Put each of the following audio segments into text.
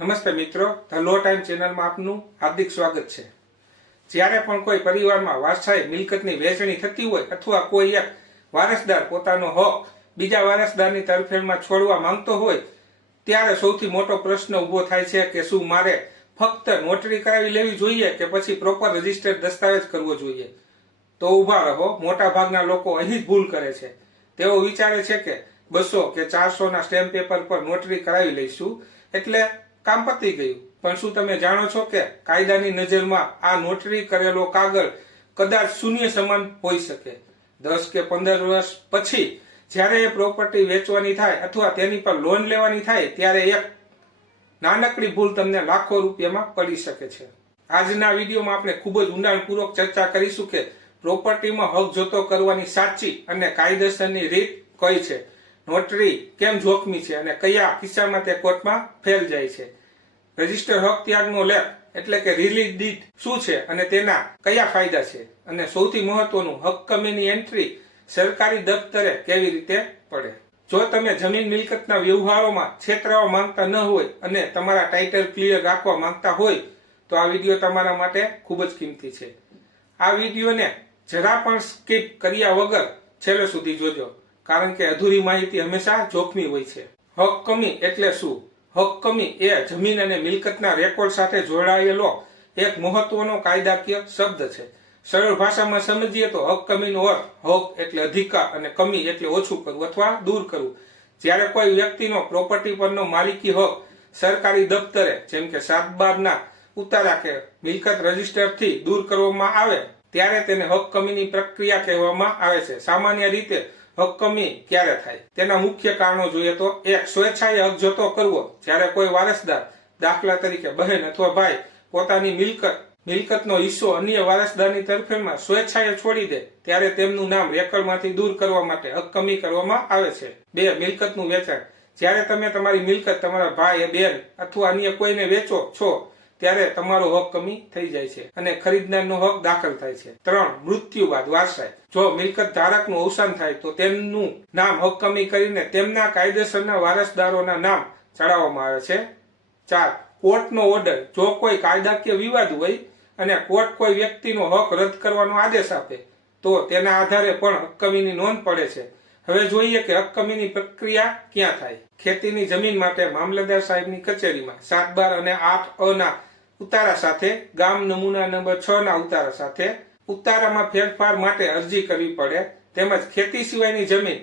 નમસ્તે મિત્રો, the law time ચેનલમાં આપનું હાર્દિક સ્વાગત છે। જ્યારે પણ કોઈ પરિવારમાં વારસાઈ મિલકતની વહેંચણી થતી હોય અથવા કોઈ એક વારસદાર પોતાનો હક બીજા વારસદારની તરફેણમાં છોડવા માંગતો હોય ત્યારે સૌથી મોટો પ્રશ્ન ઊભો થાય છે કે શું મારે ફક્ત નોટરી કરાવી લેવી જોઈએ કે પછી પ્રોપર રજીસ્ટર્ડ દસ્તાવેજ કરવો જોઈએ? તો ઊભા રહો, મોટા ભાગના લોકો અહીં જ ભૂલ કરે છે। તેઓ વિચારે છે કે 200 કે 400 ના સ્ટેમ્પ પેપર પર નોટરી કરાવી લઈશું એટલે કામ પતી ગયું। પણ શું તમે જાણો છો કે કાયદાની નજરમાં આ નોટરી કરેલો કાગળ કદાચ શૂન્ય સમાન હોઈ શકે? 10 કે 15 વર્ષ પછી જ્યારે એ પ્રોપર્ટી વેચવાની થાય અથવા તેની પર લોન લેવાની થાય ત્યારે એક નાનકડી ભૂલ તમને લાખો રૂપિયામાં પડી શકે છે। આજના વિડીયોમાં આપણે ખૂબ જ ઊંડાણપૂર્વક ચર્ચા કરીશું કે પ્રોપર્ટીમાં હક જોતો કરવાની સાચી અને કાયદેસરની રીત કઈ છે, નોટરી કેમ જોખમી છે અને કયા કિસ્સામાં તે કોર્ટમાં ફેલ જાય છે, રજીસ્ટર હક ત્યાગનો લેખ એટલે કે રિલીઝ ડીડ શું છે અને તેના કયા ફાયદા છે, અને સૌથી મહત્વનું હક્કમીની એન્ટ્રી સરકારી દફતરે કેવી રીતે પડે। જો તમે જમીન મિલકતના વ્યવહારોમાં છેતરાવા માંગતા ન હોય અને તમારા ટાઇટલ ક્લિયર રાખવા માંગતા હોય તો આ વિડીયો તમારા માટે ખૂબ જ કિંમતી છે। આ વિડીયોને જરા પણ સ્કીપ કર્યા વગર છેલ્લે સુધી જોજો, કારણ કે અધૂરી માહિતી હંમેશા જોખમી હોય છે। હક્કમી એટલે શું? હક્કમી એ જમીન અને મિલકતના રેકોર્ડ સાથે જોડાયેલો એક મહત્વનો કાયદાકીય શબ્દ છે। સરળ ભાષામાં સમજીએ તો હક્કમીનો અર્થ હક એટલે અધિકાર અને કમી એટલે ઓછું કરવું અથવા દૂર કરવું। જ્યારે કોઈ વ્યક્તિનો પ્રોપર્ટી પરનો માલિકી હક સરકારી દફતરે જેમ કે 7/12 ઉતારા કે મિલકત રજીસ્ટરથી દૂર કરવામાં આવે ત્યારે તેને હક્કમીની પ્રક્રિયા કહેવામાં આવે છે। સામાન્ય રીતે હક્કમી ક્યારે થાય તેના મુખ્ય કારણો જોઈએ તો 1. સ્વેચ્છાએ હક જોતો કરવો। જ્યારે કોઈ વારસદાર, દાખલા તરીકે બહેન અથવા ભાઈ, પોતાની મિલકતનો હિસ્સો અન્ય વારસદારની તરફેણમાં સ્વેચ્છાએ છોડી દે ત્યારે તેમનું નામ રેકર્ડમાંથી દૂર કરવા માટે હક્કમી કરવામાં આવે છે। 2. મિલકતનું વેચાણ। જ્યારે તમે તમારી મિલકત તમારા ભાઈ, બહેન અથવા અન્ય કોઈને વેચો છો ત્યારે તમારો હક્કમી થઈ જાય છે અને ખરીદનારનો હક દાખલ થાય છે। 3. મૃત્યુ બાદ વારસાઈ। જો મિલકત ધારકનું અવસાન થાય તો તેમનું નામ હક્કમી કરીને તેમના કાયદેસરના વારસદારોના નામ ચડાવવામાં આવે છે। 4. કોર્ટનો ઓર્ડર। જો કોઈ કાયદાકીય વિવાદ હોય અને કોર્ટ કોઈ વ્યક્તિનો હક રદ કરવાનો આદેશ આપે તો તેના આધારે પણ હક્કમીની નોંધ પડે છે। હવે જોઈએ કે હક્કમીની પ્રક્રિયા ક્યાં થાય। ખેતીની જમીન માટે મામલતદાર સાહેબની કચેરીમાં 7/12 અને 8A ના ઉતારા સાથે, ગામ નમૂના નંબર 6 ના ઉતારા સાથે ઉતારામાં ફેરફાર માટે અરજી કરવી પડે। તેમજ ખેતી સિવાયની જમીન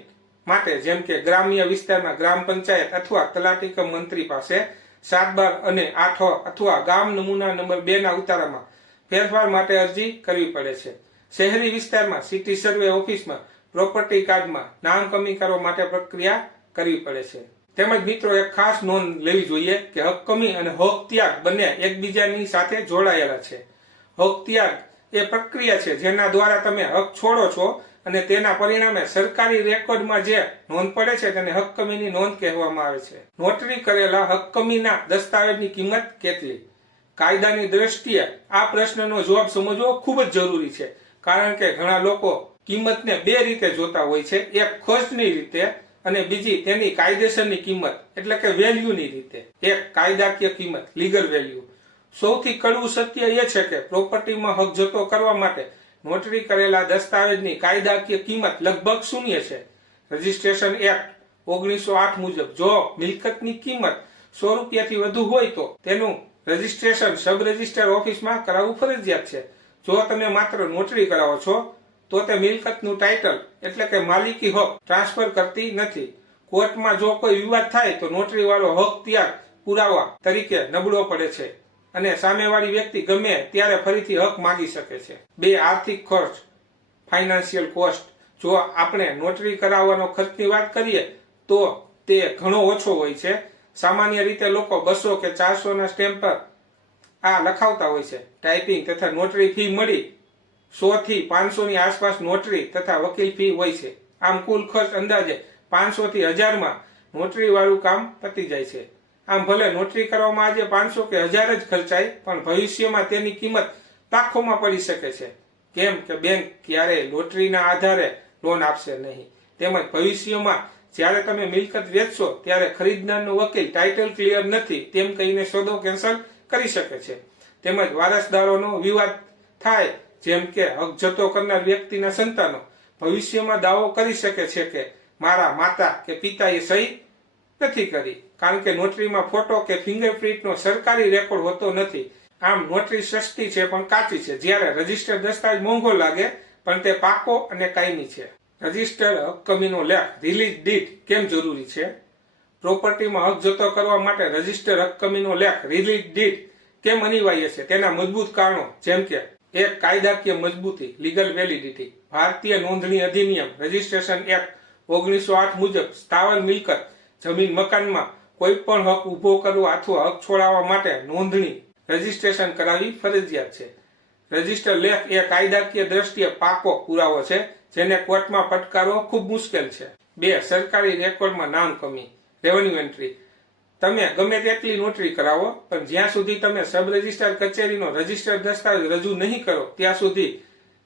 માટે જેમ કે ગ્રામ્ય વિસ્તારમાં ગ્રામ પંચાયત અથવા તલાટી કમ મંત્રી પાસે 7/12 અને 8A અથવા ગામ નમૂના નંબર 2 ના ઉતારામાં ફેરફાર માટે અરજી કરવી પડે છે। શહેરી વિસ્તારમાં સિટી સર્વે ઓફિસમાં પ્રોપર્ટી કાર્ડમાં નામ કમી કરવા માટે પ્રક્રિયા કરવી પડે છે। તેમજ મિત્રો એક ખાસ નોંધ લેવી જોઈએ કે હક્કમી અને હક ત્યાગ બંને એકબીજાની સાથે જોડાયેલા છે। હક ત્યાગ એ પ્રક્રિયા છે જેના દ્વારા તમે હક છોડો છો અને તેના પરિણામે સરકારી રેકોર્ડમાં જે નોંધ પડે છે તેને હક્કમીની નોંધ કહેવામાં આવે છે। નોટરી કરેલા હક્કમીના દસ્તાવેજની કિંમત કેટલી? કાયદાની દ્રષ્ટિએ આ પ્રશ્નનો જવાબ સમજવો ખૂબ જ જરૂરી છે, કારણ કે ઘણા લોકો કિંમતને બે રીતે જોતા હોય છે। એક ખર્ચની રીતે અને બીજી તેની કાયદેસરની કિંમત એટલે કે વેલ્યુની રીતે। એક કાયદાકીય કિંમત, લીગલ વેલ્યુ। સૌથી કડવું સત્ય એ છે કે પ્રોપર્ટીમાં હક જોતો કરવા માટે નોટરી કરેલા દસ્તાવેજની કાયદાકીય કિંમત લગભગ શૂન્ય છે। રજીસ્ટ્રેશન એક્ટ 1908 મુજબ જો મિલકતની કિંમત 100 રૂપિયાથી વધુ હોય તો તેનું રજીસ્ટ્રેશન સબ રજિસ્ટર ઓફિસમાં કરાવવું ફરજિયાત છે। જો તમે માત્ર નોટરી કરાવો છો તો તે મિલકતનું ટાઇટલ એટલે કે માલિકી હક ટ્રાન્સફર કરતી નથી। કોર્ટમાં જો કોઈ વિવાદ થાય તો નોટરી વાળો હક ત્યાગ પુરાવા તરીકે નબળો પડે છે અને સામેવાળી વ્યક્તિ ગમે ત્યારે ફરીથી હક માંગી શકે છે। 2. આર્થિક ખર્ચ, ફાઇનાન્શિયલ કોસ્ટ। જો આપણે નોટરી કરાવવાનો ખર્ચની વાત કરીએ તો તે ઘણો ઓછો હોય છે। સામાન્ય રીતે લોકો 200 કે 400 ના સ્ટેમ્પ પર આ લખાવતા હોય છે। ટાઈપિંગ તથા નોટરી ફી મળી 100 થી 500 ની આસપાસ નોટરી તથા વકીલ ફી હોય છે। આમ કુલ ખર્ચ અંદાજે 500 થી 1000 માં નોટરી વાળું કામ પતી જાય છે। આમ ભલે નોટરી કરવામાં આજે 500 કે 1000 જ ખર્ચાય પણ ભવિષ્યમાં તેની કિંમત લાખોમાં પડી શકે છે। કેમ કે બેંક ક્યારેય નોટરીના આધારે લોન આપશે નહીં, તેમજ ભવિષ્યમાં જ્યારે તમે મિલકત વેચશો ત્યારે ખરીદનારનો વકીલ ટાઇટલ ક્લિયર નથી તેમ કહીને સોદો કેન્સલ કરી શકે છે. તેમજ વારસદારોનો વિવાદ થાય, જેમ કે હક જતો કરનાર વ્યક્તિના સંતાનો ભવિષ્યમાં દાવો કરી શકે છે કે મારા માતા કે પિતાએ સહી નથી કરી, કારણ કે નોટરીમાં ફોટો કે ફિંગરપ્રિન્ટનો સરકારી રેકોર્ડ હોતો નથી. આમ નોટરી સસ્તી છે પણ કાચી છે, જ્યારે રજીસ્ટર દસ્તાવેજ મોંઘો લાગે પણ તે પાકો અને કાયમી છે. રજીસ્ટર હક કમીનો લેખ રિલીઝ ડીડ કેમ જરૂરી છે? પ્રોપર્ટીમાં હક જતો કરવા માટે રજીસ્ટર હક કમીનો લેખ રિલીઝ ડીડ કેમ અનિવાર્ય છે? તેના મજબૂત કારણો, જેમ કે એક, કાયદાકીય મજબૂતી લીગલ વેલિડિટી. ભારતીય નોંધણી અધિનિયમ રજીસ્ટ્રેશન એક્ટ 1908 મુજબ સ્થાવર મિલકત જમીન મકાનમાં કોઈ પણ હક ઉભો કરવા અથવા હક છોડાવવા માટે નોંધણી રજીસ્ટ્રેશન કરાવવી ફરજિયાત છે. રજીસ્ટર લેખ એ કાયદાકીય દ્રષ્ટિએ પાકો પુરાવો છે જેને કોર્ટમાં પડકારવો ખૂબ મુશ્કેલ છે. 2. સરકારી રેકોર્ડમાં નામ કમી રેવન્યુ એન્ટ્રી. તમે ગમે તેટલી નોટરી કરાવો પણ જ્યાં સુધી તમે સબ રજિસ્ટ્રાર કચેરીનો રજીસ્ટર દસ્તાવેજ રજૂ નહીં કરો ત્યાં સુધી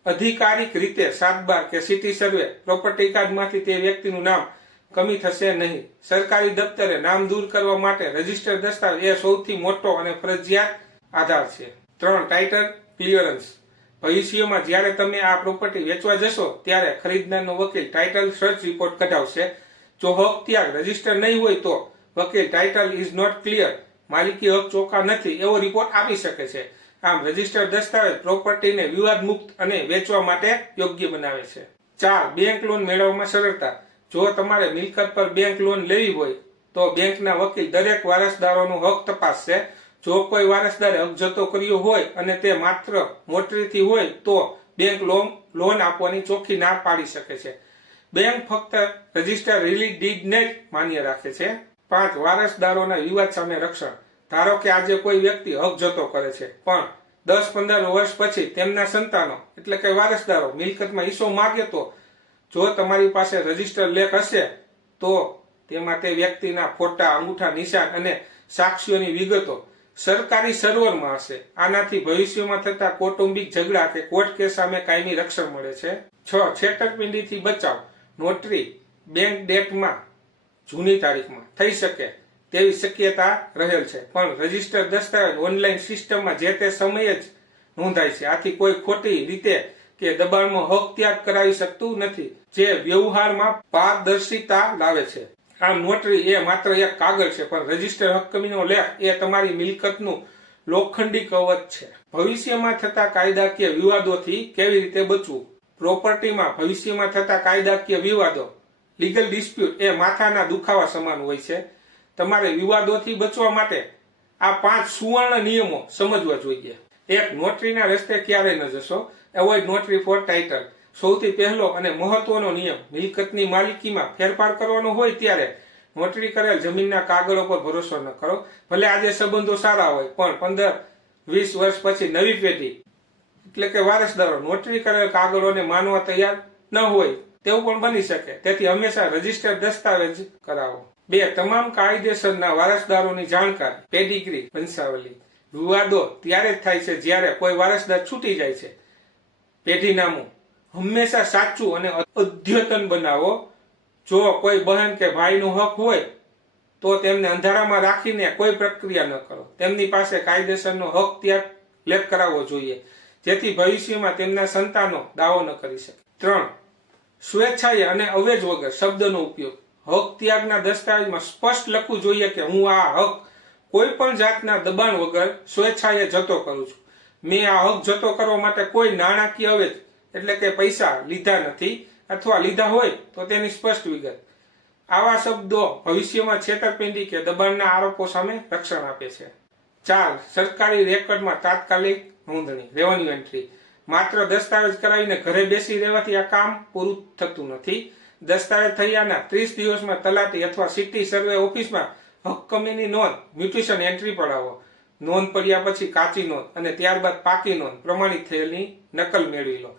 અધિકારિક રીતે 7/12 કે સિટી સર્વે પ્રોપર્ટી કાર્ડમાંથી તે વ્યક્તિનું નામ કમી થશે નહીં. સરકારી દફતરે નામ દૂર કરવા માટે રજીસ્ટર દસ્તાવેજ એ સૌથી મોટો અને ફરજિયાત આધાર છે. 3. Title clearance. ભવિષ્યમાં જ્યારે તમે આ પ્રોપર્ટી વેચવા જશો ત્યારે ખરીદનારનો વકીલ ટાઇટલ સર્ચ રિપોર્ટ કઢાવશે. જો હક ત્યાગ રજીસ્ટર નહીં હોય તો વકીલ ટાઇટલ ઇઝ નોટ ક્લિયર, માલિકી હક ચોખ્ખા નથી એવો રિપોર્ટ આપી શકે છે. આમ રજીસ્ટર દસ્તાવેજ પ્રોપર્ટીને વિવાદ મુક્ત અને વેચવા માટે યોગ્ય બનાવે છે. 4. બેંક લોન મેળવવામાં સરળતા. જો તમારે મિલકત પર બેંક લોન લેવી હોય તો બેંકના વકીલ દરેક વારસદારોનો હક તપાસશે. જો કોઈ વારસદારે હક જતો કર્યો હોય અને તે માત્ર નોટરીથી હોય તો બેંક લોન આપવાની ચોખ્ખી ના પાડી શકે છે. બેંક ફક્ત રજીસ્ટર રિલીઝ ડીડને જ માન્ય રાખે છે. 5. વારસદારોના વિવાદ સામે રક્ષણ. ધારો કે આજે કોઈ વ્યક્તિ હક જતો કરે છે પણ 10-15 વર્ષ પછી તેમના સંતાનો એટલે કે વારસદારો મિલકતમાં હિસ્સો માગે તો જો તમારી પાસે રજીસ્ટર લેખ હશે તો તેમાં તે વ્યક્તિના ફોટા, અંગૂઠા નિશાન અને સાક્ષીઓની વિગતો સરકારી સર્વરમાં હશે. આનાથી ભવિષ્યમાં થતા કૌટુંબિક ઝઘડા કે કોર્ટ કેસ સામે કાયમી રક્ષણ મળે છે. 6. છેતરપિંડીથી બચાવ. નોટરી બેંક ડેટમાં જૂની તારીખમાં થઈ શકે તેવી શક્યતા રહેલ છે, પણ રજીસ્ટર દસ્તાવેજ ઓનલાઈન સિસ્ટમમાં જે તે સમયે જ નોંધાય છે. આથી કોઈ ખોટી રીતે કે દબાણમાં હક ત્યાગ કરાવી શકતું નથી, જે વ્યવહારમાં પારદર્શિતા લાવે છે. આમ નોટરી એ માત્ર એક કાગળ છે, પણ રજીસ્ટર હક કમીનો લેખ એ તમારી મિલકતનું લોખંડી કવચ છે. ભવિષ્યમાં થતા કાયદાકીય વિવાદોથી કેવી રીતે બચવું? પ્રોપર્ટીમાં ભવિષ્યમાં થતા કાયદાકીય વિવાદો લીગલ ડિસ્પ્યુટ એ માથાના દુખાવા સમાન હોય છે. તમારે વિવાદોથી બચવા માટે આ 5 સુવર્ણ નિયમો સમજવા જોઈએ. 1. નોટરીના રસ્તે ક્યારેય ન જશો. Avoid notary for title. સૌથી પહેલો અને મહત્વનો નિયમ, મિલકતની માલિકીમાં ફેરફાર કરવાનો હોય ત્યારે નોટરી કરેલ જમીનના કાગળો પર ભરોસો ન કરો. ભલે આજે સંબંધો સારા હોય પણ 15-20 વર્ષ પછી નવી પેઢી એટલે કે વારસદારો નોટરી કરેલ કાગળોને માનવા તૈયાર ન હોય તેવું પણ બની શકે. તેથી હંમેશા રજીસ્ટર દસ્તાવેજ કરાવો. 2. તમામ કાયદેસરના વારસદારોની જાણકારી, પેડિગ્રી, વંશાવલી. વિવાદો ત્યારે જ થાય છે જ્યારે કોઈ વારસદાર છૂટી જાય છે. પેઢીનામું હંમેશા સાચું અને અદ્યતન બનાવો. જો કોઈ બહેન કે ભાઈનો હક હોય તો તેમને અંધારામાં રાખીને કોઈ પ્રક્રિયા ન કરો. તેમની પાસે કાયદેસરનો હક ત્યાગ લેખ કરાવવો જોઈએ, જેથી ભવિષ્યમાં તેમના સંતાનો દાવો ન કરી શકે. 3. સ્વેચ્છાએ અને અવેજ વગર શબ્દનો ઉપયોગ. હક ત્યાગના દસ્તાવેજમાં સ્પષ્ટ લખવું જોઈએ કે હું આ હક કોઈ પણ જાતના દબાણ વગર સ્વેચ્છાએ જતો કરું છું. મેં આ હક જતો કરવા માટે કોઈ નાણાકીય અવેજ એટલે કે પૈસા લીધા નથી, અથવા લીધા હોય તો તેની સ્પષ્ટ વિગત. આવા શબ્દો ભવિષ્યમાં છેતરપિંડી કે દબાણના આરોપો સામે રક્ષણ આપે છે. 4. સરકારી રેકોર્ડમાં તાત્કાલિક નોંધણી રેવન્યુ એન્ટ્રી. માત્ર દસ્તાવેજ કરાવીને ઘરે બેસી રહેવાથી આ કામ પૂરું થતું નથી. દસ્તાવેજ થયાના 30 દિવસમાં તલાટી અથવા સિટી સર્વે ઓફિસમાં હક કમીની નોંધ મ્યુટેશન એન્ટ્રી પડાવો. નોંધ પડ્યા પછી કાચી નોંધ અને ત્યારબાદ પાકી નોંધ પ્રમાણિત થયેલી નકલ મેળવી લો.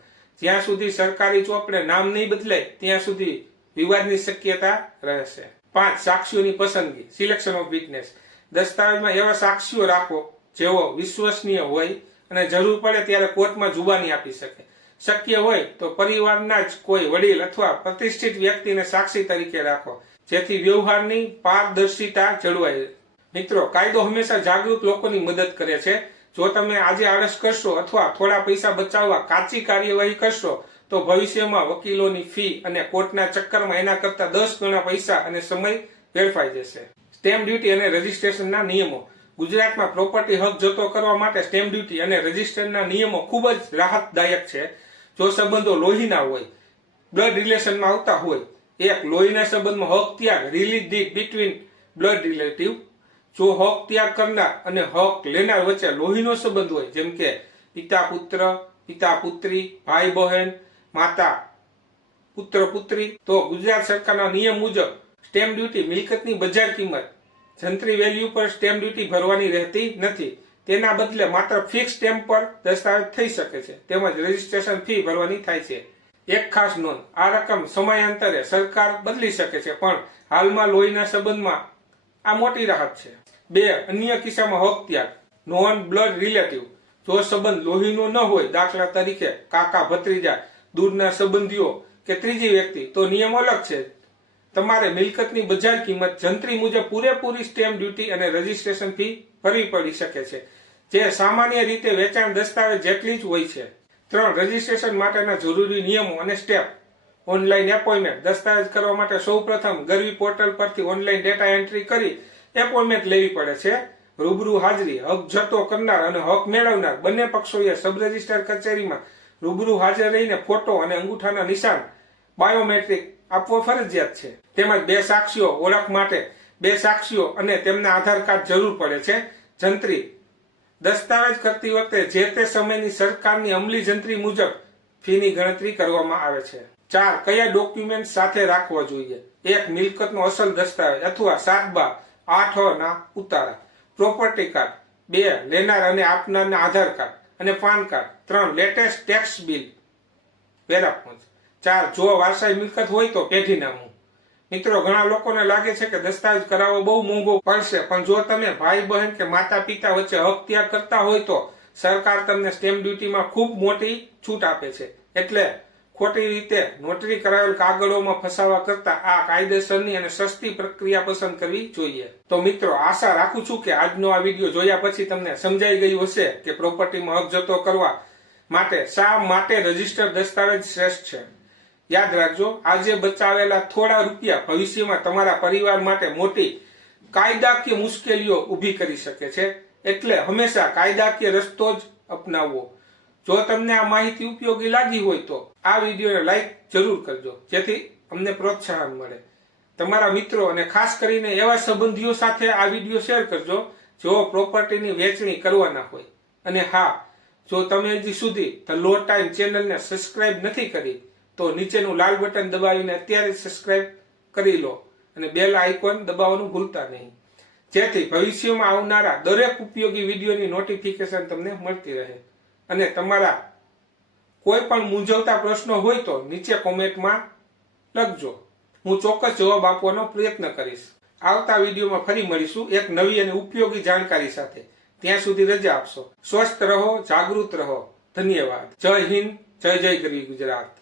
જ્યાં સુધી સરકારી ચોપડે નામ નહીં બદલાય ત્યાં સુધી વિવાદની શક્યતા રહેશે. 5. સાક્ષીઓની પસંદગી સિલેક્શન ઓફ વિટનેસ. દસ્તાવેજમાં એવા સાક્ષીઓ રાખો જેઓ વિશ્વસનીય હોય અને જરૂર પડે ત્યારે કોર્ટમાં જુબાની આપી શકે. શક્ય હોય તો પરિવારના જ કોઈ વડીલ અથવા પ્રતિષ્ઠિત વ્યક્તિને સાક્ષી તરીકે રાખો, જેથી વ્યવહારની પારદર્શિતા જળવાય. મિત્રો, કાયદો હંમેશા જાગૃત લોકોની મદદ કરે છે. જો તમે આજે આળસ કરશો અથવા થોડા પૈસા બચાવવા કાચી કાર્યવાહી કરશો તો ભવિષ્યમાં વકીલોની ફી અને કોર્ટના ચક્કરમાં એના કરતા 10 ગણા પૈસા અને સમય વેડફાઈ જશે. સ્ટેમ્પ ડ્યુટી અને રજીસ્ટ્રેશનના નિયમો. ગુજરાતમાં પ્રોપર્ટી હક જતો કરવા માટે સ્ટેમ્પ ડ્યુટી અને રજીસ્ટ્રેશનના નિયમો ખૂબ જ રાહતદાયક છે. જો સંબંધો લોહીના હોય, બ્લડ રિલેશનમાં આવતા હોય, એક લોહીના સંબંધમાં હક ત્યાગ release did between blood relative. જો હક ત્યાગ કરનાર અને હક લેનાર વચ્ચે લોહીનો સંબંધ હોય, જેમ કે પિતા પુત્ર, પિતા પુત્રી, ભાઈ બહેન, માતા પુત્ર પુત્રી, તો ગુજરાત સરકારના નિયમ મુજબ સ્ટેમ્પ ડ્યુટી મિલકતની બજાર કિંમત જંત્રી વેલ્યુ પર સ્ટેમ્પ ડ્યુટી ભરવાની રહેતી નથી. તેના બદલે માત્ર ફિક્સ સ્ટેમ્પ પર દસ્તાવેજ થઈ શકે છે તેમજ રજીસ્ટ્રેશન ફી ભરવાની થાય છે. એક ખાસ નોંધ, આ રકમ સમયાંતરે સરકાર બદલી શકે છે, પણ હાલમાં લોહીના સંબંધમાં આ મોટી રાહત છે. 2. અન્ય કિસ્સામાં હક ત્યાગ. Non blood relative. જો સંબંધ લોહીનો ન હોય, દાખલા તરીકે કાકા ભત્રીજા, દૂરના સંબંધીઓ કે ત્રીજી વ્યક્તિ, તો નિયમ અલગ છે. તમારે મિલકતની બજાર કિંમત જંત્રી મુજબ પૂરેપૂરી સ્ટેમ્પ ડ્યુટી અને રજીસ્ટ્રેશન ફી ભરવી પડી શકે છે, જે સામાન્ય રીતે વેચાણ દસ્તાવેજ જેટલી જ હોય છે. 3. રજીસ્ટ્રેશન માટેના જરૂરી નિયમો અને સ્ટેપ. Online appointment. દસ્તાવેજ કરવા માટે સૌપ્રથમ ગરવી પોર્ટલ પરથી ઓનલાઈન ડેટા એન્ટ્રી કરી એપોઇન્ટમેન્ટ લેવી પડે છે. રૂબરૂ હાજરી. હક જતો કરનાર અને હક મેળવનાર બંને પક્ષોએ સબ રજિસ્ટ્રાર કચેરીમાં રૂબરૂ હાજર રહીને ફોટો અને અંગૂઠાના નિશાન બાયોમેટ્રિક આપવો ફરજિયાત છે. તેમજ 2 સાક્ષીઓ. ઓળખ માટે 2 સાક્ષીઓ અને તેમના આધાર કાર્ડ જરૂર પડે છે. જંત્રી. દસ્તાવેજ કરતી વખતે જે તે સમયની સરકારની અમલી જંત્રી મુજબ ફીની ગણતરી કરવામાં આવે છે. 4. કયા ડોક્યુમેન્ટ સાથે રાખવા જોઈએ? 1. મિલકતનો અસલ દસ્તાવેજ અથવા 7/8 ના ઉતારા. Property card. 2. લેનાર અને આપનારના આધાર કાર્ડ અને PAN card. 3. Latest tax bill. Para 5. 4. જો વારસાઈ મિલકત હોય તો પેઢીનામું. મિત્રો, ઘણા લોકોને લાગે છે કે દસ્તાવેજ કરાવવો બહુ મોંઘો પડશે, પણ જો તમે ભાઈ બહેન કે માતા પિતા વચ્ચે હક ત્યાગ કરતા હોય તો સરકાર તમને સ્ટેમ્પ ડ્યુટીમાં ખૂબ મોટી છૂટ આપે છે. એટલે ખોટી રીતે નોટરી કરાવેલ કાગળોમાં ફસાવા કરતા આ કાયદેસરની અને સસ્તી પ્રક્રિયા પસંદ કરવી જોઈએ. તો મિત્રો, આશા રાખું છું કે આજનો આ વિડીયો જોયા પછી તમને સમજાઈ ગયું હશે કે પ્રોપર્ટીમાં હક જતો કરવા માટે શા માટે રજીસ્ટર દસ્તાવેજ શ્રેષ્ઠ છે. યાદ રાખજો, આજે બચાવેલા થોડા રૂપિયા ભવિષ્યમાં તમારા પરિવાર માટે મોટી કાયદાકીય મુશ્કેલીઓ ઊભી કરી શકે છે. એટલે હંમેશા કાયદાકીય રસ્તો જ અપનાવવો. જો તમને આ માહિતી ઉપયોગી લાગી હોય તો આ વિડીયોને લાઈક જરૂર કરજો, જેથી અમને પ્રોત્સાહન મળે. તમારા મિત્રો અને ખાસ કરીને એવા સંબંધીઓ સાથે આ વિડીયો શેર કરજો જેઓ પ્રોપર્ટીની વેચણી કરવાના હોય. અને હા, જો તમે હજી સુધી ધ લો ટાઈમ ચેનલને સબસ્ક્રાઇબ નથી કરી તો નીચેનું લાલ બટન દબાવીને અત્યારે સબસ્ક્રાઇબ કરી લો અને બેલ આઇકોન દબાવવાનું ભૂલતા નહીં, જેથી ભવિષ્યમાં આવનારા દરેક ઉપયોગી વિડીયોની નોટિફિકેશન તમને મળતી રહે. અને તમારા કોઈ પણ મૂંઝવતા પ્રશ્નો હોય તો નીચે કોમેન્ટમાં લખજો. હું ચોક્કસ જવાબ આપવાનો પ્રયત્ન કરીશ. આવતા વિડીયોમાં ફરી મળીશું એક નવી અને ઉપયોગી જાણકારી સાથે. ત્યાં સુધી રજા આપશો. સ્વસ્થ રહો, જાગૃત રહો. ધન્યવાદ. જય હિન્દ, જય જય ગરવી ગુજરાત.